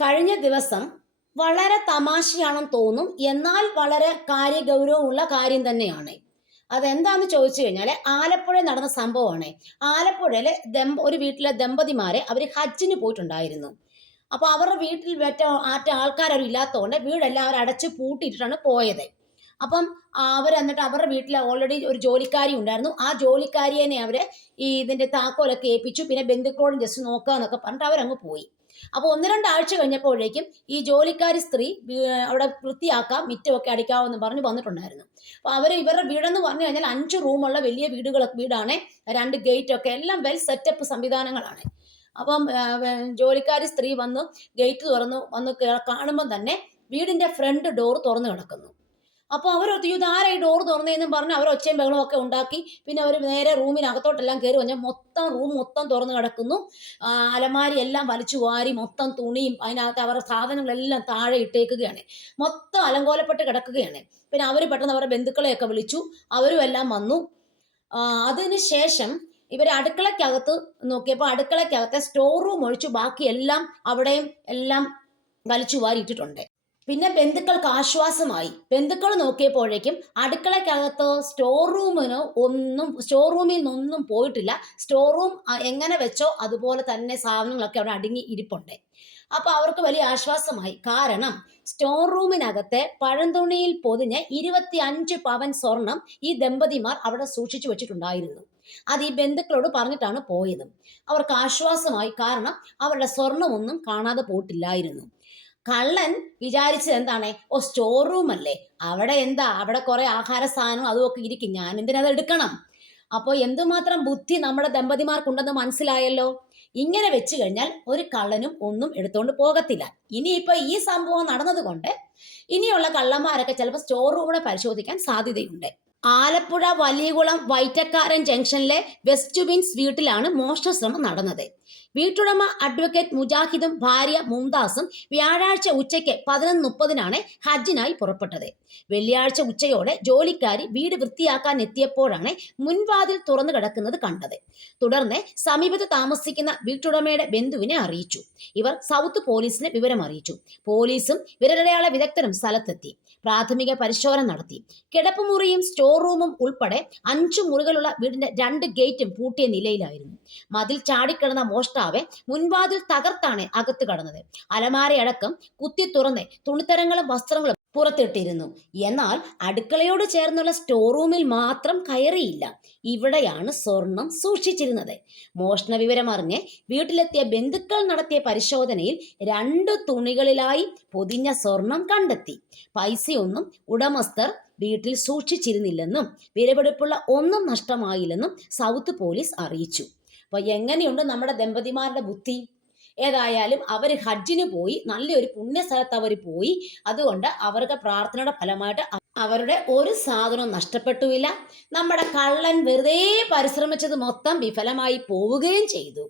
കഴിഞ്ഞ ദിവസം വളരെ തമാശയാണെന്ന് തോന്നും. എന്നാൽ വളരെ കാര്യഗൗരവമുള്ള കാര്യം തന്നെയാണ്. അതെന്താന്ന് ചോദിച്ചു കഴിഞ്ഞാൽ ആലപ്പുഴ നടന്ന സംഭവമാണ്. ആലപ്പുഴയിലെ ഒരു വീട്ടിലെ ദമ്പതിമാരെ അവർ ഹജ്ജിന് പോയിട്ടുണ്ടായിരുന്നു. അപ്പോൾ അവരുടെ വീട്ടിൽ ആൾക്കാരും ഇല്ലാത്തതുകൊണ്ട് വീടെല്ലാം അവർ അടച്ച് പൂട്ടിയിട്ടാണ് പോയത്. അപ്പം അവർ എന്നിട്ട് അവരുടെ വീട്ടിൽ ഓൾറെഡി ഒരു ജോലിക്കാരി ഉണ്ടായിരുന്നു. ആ ജോലിക്കാരിയെ അവർ ഇതിൻ്റെ താക്കോലൊക്കെ ഏൽപ്പിച്ചു. പിന്നെ ബന്ധുക്കളോടും ജസ്റ്റ് നോക്കുക എന്നൊക്കെ പറഞ്ഞിട്ട് അവരങ്ങ് പോയി. അപ്പോൾ 1-2 ആഴ്ച കഴിഞ്ഞപ്പോഴേക്കും ഈ ജോലിക്കാരി സ്ത്രീ അവിടെ വൃത്തിയാക്കാം, മിറ്റമൊക്കെ അടിക്കാമെന്ന് പറഞ്ഞ് വന്നിട്ടുണ്ടായിരുന്നു. അപ്പോൾ അവർ ഇവരുടെ വീടെന്ന് പറഞ്ഞു കഴിഞ്ഞാൽ 5 റൂമുള്ള വലിയ വീടാണ്. 2 ഗേറ്റൊക്കെ എല്ലാം വെൽ സെറ്റപ്പ് സംവിധാനങ്ങളാണ്. അപ്പം ജോലിക്കാരി സ്ത്രീ വന്ന് ഗേറ്റ് തുറന്നു വന്ന് കാണുമ്പോൾ തന്നെ വീടിൻ്റെ ഫ്രണ്ട് ഡോർ തുറന്നു കിടക്കുന്നു. അപ്പോൾ അവർ ഇതാരാ ഈ ഡോർ തുറന്നതെന്നും പറഞ്ഞ് അവർ ഒച്ചയും ബഹളവും ഒക്കെ ഉണ്ടാക്കി. പിന്നെ അവർ നേരെ റൂമിനകത്തോട്ടെല്ലാം കയറി വന്നാൽ റൂം മൊത്തം തുറന്ന് കിടക്കുന്നു. അലമാരി എല്ലാം വലിച്ചു വാരി മൊത്തം തുണിയും അതിനകത്ത് അവരുടെ സാധനങ്ങളെല്ലാം താഴെ ഇട്ടേക്കുകയാണ്. മൊത്തം അലങ്കോലപ്പെട്ട് കിടക്കുകയാണ്. പിന്നെ അവർ പെട്ടെന്ന് അവരുടെ ബന്ധുക്കളെയൊക്കെ വിളിച്ചു. അവരും എല്ലാം വന്നു. അതിന് ശേഷം ഇവർ അടുക്കളയ്ക്കകത്ത് നോക്കിയപ്പോൾ അടുക്കളയ്ക്കകത്തെ സ്റ്റോർ റൂം ഒഴിച്ചു ബാക്കി എല്ലാം അവിടെയും എല്ലാം വലിച്ചു വാരി ഇട്ടിട്ടുണ്ട്. പിന്നെ ബന്ധുക്കൾക്ക് ആശ്വാസമായി. ബന്ധുക്കൾ നോക്കിയപ്പോഴേക്കും അടുക്കളയ്ക്കകത്ത് സ്റ്റോർ റൂമിൽ നിന്നൊന്നും പോയിട്ടില്ല. സ്റ്റോർ റൂം എങ്ങനെ വെച്ചോ അതുപോലെ തന്നെ സാധനങ്ങളൊക്കെ അവിടെ അടുങ്ങി ഇരിപ്പുണ്ട്. അപ്പോൾ അവർക്ക് വലിയ ആശ്വാസമായി. കാരണം സ്റ്റോർ റൂമിനകത്തെ പഴന്തുണിയിൽ പൊതിഞ്ഞ് 25 പവൻ സ്വർണം ഈ ദമ്പതിമാർ അവിടെ സൂക്ഷിച്ചു വെച്ചിട്ടുണ്ടായിരുന്നു. അത് ഈ ബന്ധുക്കളോട് പറഞ്ഞിട്ടാണ് പോയത്. അവർക്ക് ആശ്വാസമായി. കാരണം അവരുടെ സ്വർണമൊന്നും കാണാതെ പോയിട്ടില്ലായിരുന്നു. കള്ളൻ വിചാരിച്ചത് എന്താണ്? സ്റ്റോർ റൂം അല്ലേ, അവിടെ കുറെ ആഹാര സാധനവും അതുമൊക്കെ ഇരിക്കും, ഞാൻ എന്തിനത് എടുക്കണം? അപ്പോൾ എന്തുമാത്രം ബുദ്ധി നമ്മുടെ ദമ്പതിമാർക്കുണ്ടെന്ന് മനസ്സിലായല്ലോ. ഇങ്ങനെ വെച്ച് കഴിഞ്ഞാൽ ഒരു കള്ളനും ഒന്നും എടുത്തോണ്ട് പോകത്തില്ല. ഇനിയിപ്പോ ഈ സംഭവം നടന്നത് കൊണ്ട് ഇനിയുള്ള കള്ളന്മാരൊക്കെ ചിലപ്പോൾ സ്റ്റോർ റൂമിനെ പരിശോധിക്കാൻ സാധ്യതയുണ്ട്. ആലപ്പുഴ വലിയകുളം വൈറ്റക്കാരൻ ജംഗ്ഷനിലെ വെസ്റ്റ് വിൻസ് വീട്ടിലാണ് മോഷണ ശ്രമം നടന്നത്. വീട്ടുടമ അഡ്വക്കേറ്റ് മുജാഹിദും ഭാര്യ മുംതാസും വ്യാഴാഴ്ച ഉച്ചയ്ക്ക് 11:30 ഹജ്ജിനായി പുറപ്പെട്ടത്. വെള്ളിയാഴ്ച ഉച്ചയോടെ ജോലിക്കാരി വീട് വൃത്തിയാക്കാൻ എത്തിയപ്പോഴാണ് മുൻവാതിൽ തുറന്നു കിടക്കുന്നത് കണ്ടത്. തുടർന്ന് സമീപത്ത് താമസിക്കുന്ന വീട്ടുടമയുടെ ബന്ധുവിനെ അറിയിച്ചു. ഇവർ സൗത്ത് പോലീസിനെ വിവരം അറിയിച്ചു. പോലീസും വിരലടയാള വിദഗ്ധരും സ്ഥലത്തെത്തി പ്രാഥമിക പരിശോധന നടത്തി. കിടപ്പുമുറിയും സ്റ്റോർ റൂമും ഉൾപ്പെടെ 5 മുറികളുള്ള വീടിന്റെ 2 ഗേറ്റും പൂട്ടിയ നിലയിലായിരുന്നു. മതിൽ ചാടിക്കിടന്ന മോഷ്ടാവ് മുൻവാതിൽ തകർത്താണ് അകത്ത് കടന്നത്. അലമാരയടക്കം കുത്തി തുറന്ന് തുണിത്തരങ്ങളും വസ്ത്രങ്ങളും പുറത്തിട്ടിരുന്നു. എന്നാൽ അടുക്കളയോട് ചേർന്നുള്ള സ്റ്റോർ റൂമിൽ മാത്രം കയറിയില്ല. ഇവിടെയാണ് സ്വർണം സൂക്ഷിച്ചിരുന്നത്. മോഷണ വിവരം അറിഞ്ഞ് വീട്ടിലെത്തിയ ബന്ധുക്കൾ നടത്തിയ പരിശോധനയിൽ 2 തുണികളിലായി പൊതിഞ്ഞ സ്വർണം കണ്ടെത്തി. പൈസയൊന്നും ഉടമസ്ഥർ വീട്ടിൽ സൂക്ഷിച്ചിരുന്നില്ലെന്നും വിലപിടിപ്പുള്ള ഒന്നും നഷ്ടമായില്ലെന്നും സൗത്ത് പോലീസ് അറിയിച്ചു. അപ്പോൾ എങ്ങനെയുണ്ട് നമ്മുടെ ദമ്പതിമാരുടെ ബുദ്ധി? ഏതായാലും അവർ ഹജ്ജിന് പോയി, നല്ലൊരു പുണ്യസ്ഥലത്ത് അവർ പോയി. അതുകൊണ്ട് അവരുടെ പ്രാർത്ഥനയുടെ ഫലമായിട്ട് അവരുടെ ഒരു സാധനവും നഷ്ടപ്പെട്ടുമില്ല. നമ്മുടെ കള്ളൻ വെറുതെ പരിശ്രമിച്ചത് മൊത്തം വിഫലമായി പോവുകയും ചെയ്തു.